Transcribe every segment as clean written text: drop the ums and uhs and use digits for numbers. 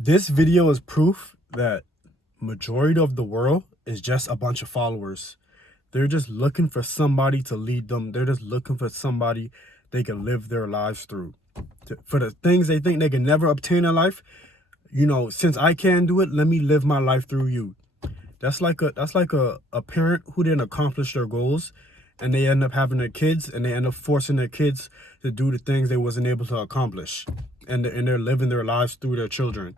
This video is proof that majority of the world is just a bunch of followers. They're just looking for somebody to lead them. They're just looking for somebody they can live their lives through. For the things they think they can never obtain in life, since I can't do it, let me live my life through you. That's like a parent who didn't accomplish their goals, and they end up having their kids, and they end up forcing their kids to do the things they wasn't able to accomplish, and they're living their lives through their children.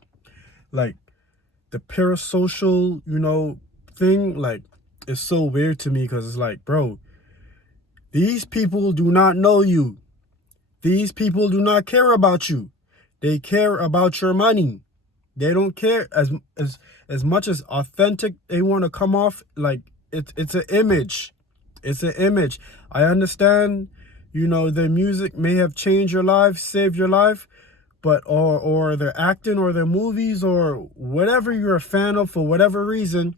Like, the parasocial, thing, like, is so weird to me, because it's like, bro, these people do not know you. These people do not care about you. They care about your money. They don't care as much as authentic they want to come off. Like, it's an image. It's an image. I understand, their music may have changed your life, saved your life, but or their acting or their movies or whatever you're a fan of for whatever reason.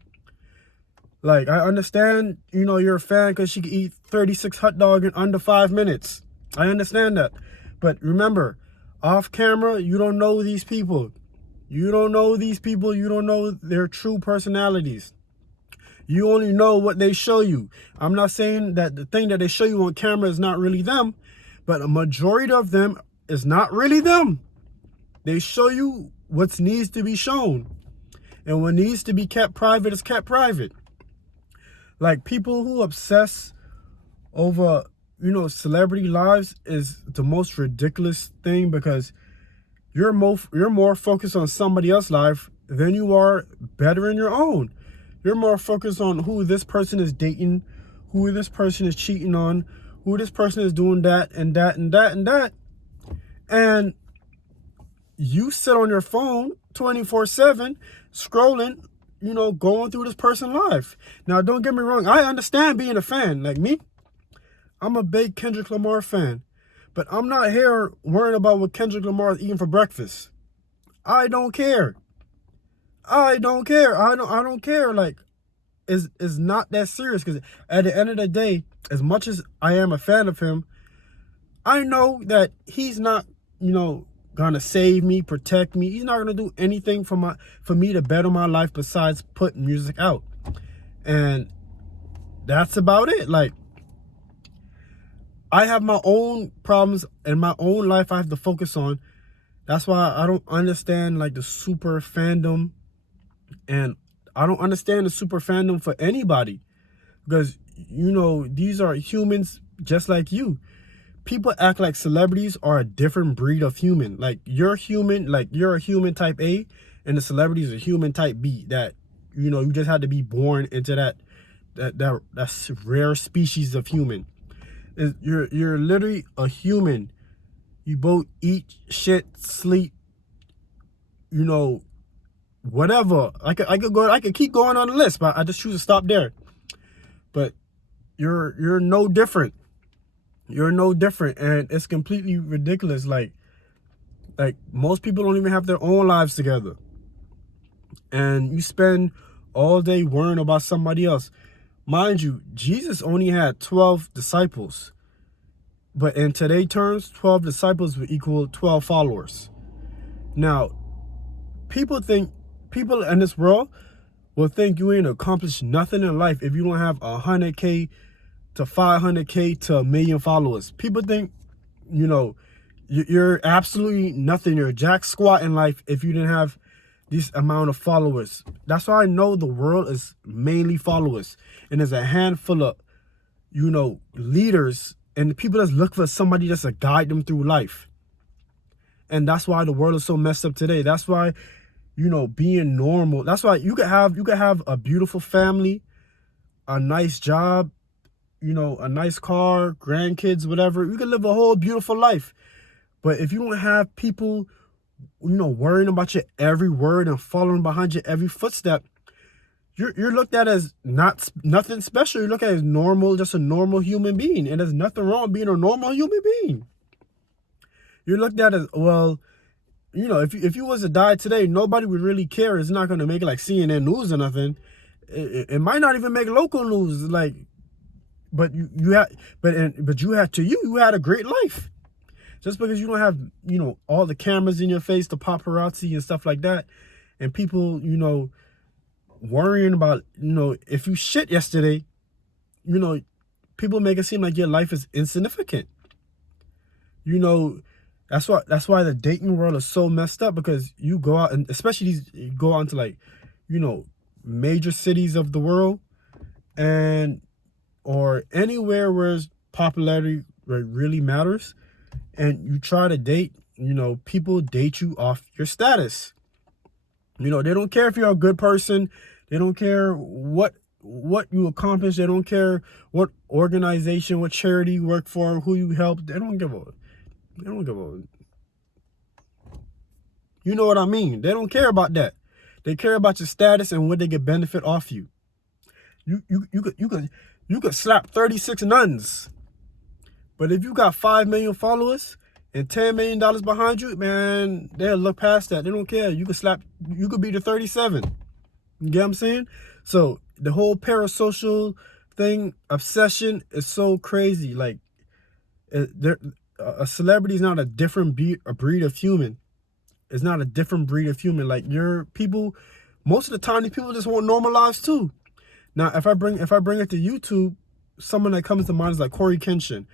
Like, I understand, you're a fan because she can eat 36 hot dogs in under 5 minutes. I understand that. But remember, off camera, you don't know these people. You don't know these people. You don't know their true personalities. You only know what they show you. I'm not saying that the thing that they show you on camera is not really them, but a majority of them is not really them. They show you what needs to be shown. And what needs to be kept private is kept private. Like, people who obsess over, celebrity lives is the most ridiculous thing, because you're more focused on somebody else's life than you are bettering your own. You're more focused on who this person is dating, who this person is cheating on, who this person is doing that and that and that and that. And you sit on your phone 24/7 scrolling, going through this person's life. Now, don't get me wrong. I understand being a fan. Like me, I'm a big Kendrick Lamar fan. But I'm not here worrying about what Kendrick Lamar is eating for breakfast. I don't care. I don't care. I don't care. Like, it's not that serious, because at the end of the day, as much as I am a fan of him, I know that he's not, gonna save me, protect me. He's not gonna do anything for me to better my life besides put music out. And that's about it. Like, I have my own problems and my own life I have to focus on. That's why I don't understand, like, the super fandom. And I don't understand the super fandom for anybody, because, these are humans just like you. People act like celebrities are a different breed of human. Like, you're human, like, you're a human type A, and the celebrity is a human type B. That, you just had to be born into that rare species of human. You're literally a human. You both eat, shit, sleep, whatever. I could keep going on the list, but I just choose to stop there. But you're no different. You're no different, and it's completely ridiculous. Like most people don't even have their own lives together, and you spend all day worrying about somebody else. Mind you, Jesus only had 12 disciples. But in today's terms, 12 disciples would equal 12 followers. Now, people in this world will think you ain't accomplished nothing in life if you don't have 100K to 500K to 1 million followers. People think, you're absolutely nothing. You're jack squat in life if you didn't have this amount of followers. That's why I know the world is mainly followers, and there's a handful of, leaders and people that look for somebody just to guide them through life. And that's why the world is so messed up today. That's why, being normal. That's why you could have a beautiful family, a nice job, a nice car, grandkids, whatever. You can live a whole beautiful life. But if you don't have people, worrying about your every word and following behind your every footstep, you're looked at as nothing special. You're looked at as normal, just a normal human being. And there's nothing wrong with being a normal human being. You're looked at as, well, if you was to die today, nobody would really care. It's not going to make it like CNN news or nothing. It might not even make local news. Like, but you had a great life. Just because you don't have, all the cameras in your face, the paparazzi and stuff like that, and people, worrying about, if you shit yesterday, people make it seem like your life is insignificant. That's why the dating world is so messed up, because you go out, and especially you go out into like, major cities of the world, and or anywhere where popularity really matters, and you try to date, people date you off your status. They don't care if you're a good person. They don't care what you accomplish. They don't care what organization, what charity you work for, who you help. They don't give a. You know what I mean? They don't care about that. They care about your status and what they get benefit off you. You could slap 36 nuns, but if you got 5 million followers and $10 million behind you, man, they'll look past that. They don't care. You could be the 37. You get what I'm saying? So the whole parasocial thing, obsession, is so crazy. Like, a celebrity is not a different breed of human. It's not a different breed of human. Like, most of the time, these people just want normal lives too. Now, if I bring it to YouTube, someone that comes to mind is like Corey Kenshin.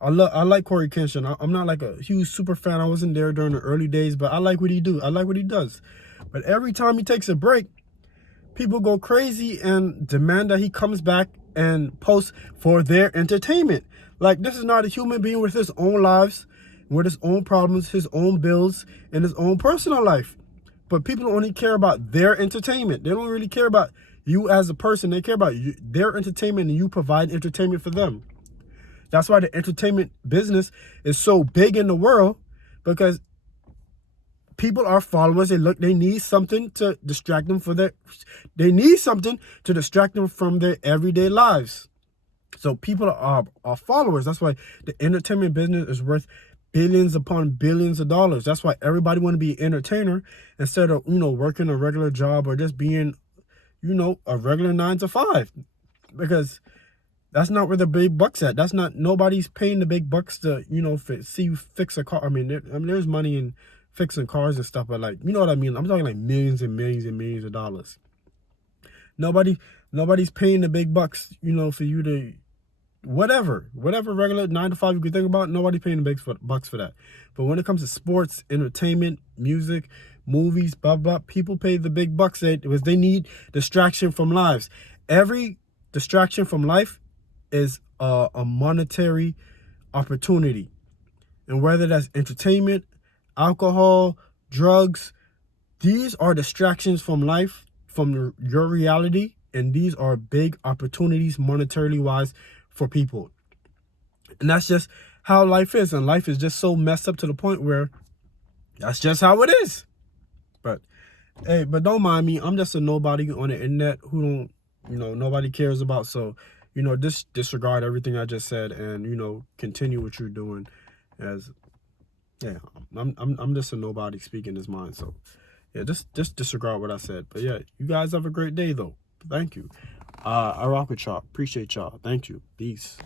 I like Corey Kenshin. I'm not like a huge super fan. I wasn't there during the early days, but I like what he do. I like what he does. But every time he takes a break, people go crazy and demand that he comes back and posts for their entertainment. Like, this is not a human being with his own lives, with his own problems, his own bills, and his own personal life. But people only care about their entertainment. They don't really care about you as a person. They care about their entertainment, and you provide entertainment for them. That's why the entertainment business is so big in the world, because people are followers. They need something to distract them from their everyday lives. So people are followers. That's why the entertainment business is worth billions upon billions of dollars. That's why everybody want to be an entertainer instead of, working a regular job or just being, a regular 9 to 5, because that's not where the big bucks at. That's not, nobody's paying the big bucks to, see you fix a car. I mean, there's money in fixing cars and stuff, but like, you know what I mean? I'm talking like millions and millions and millions of dollars. Nobody's paying the big bucks, for you to, whatever regular 9 to 5 you could think about. Nobody's paying the big bucks for that. But when it comes to sports, entertainment, music, movies, blah, blah, people pay the big bucks because they need distraction from lives. Every distraction from life is a monetary opportunity. And whether that's entertainment, alcohol, drugs, these are distractions from life, from your reality. And these are big opportunities, monetarily wise, for people. And that's just how life is. And life is just so messed up to the point where that's just how it is. But hey, don't mind me. I'm just a nobody on the internet who nobody cares about. So, just disregard everything I just said and, continue what you're doing. I'm just a nobody speaking his mind. So yeah, just disregard what I said. But yeah, you guys have a great day though. Thank you. I rock with y'all. Appreciate y'all. Thank you. Peace.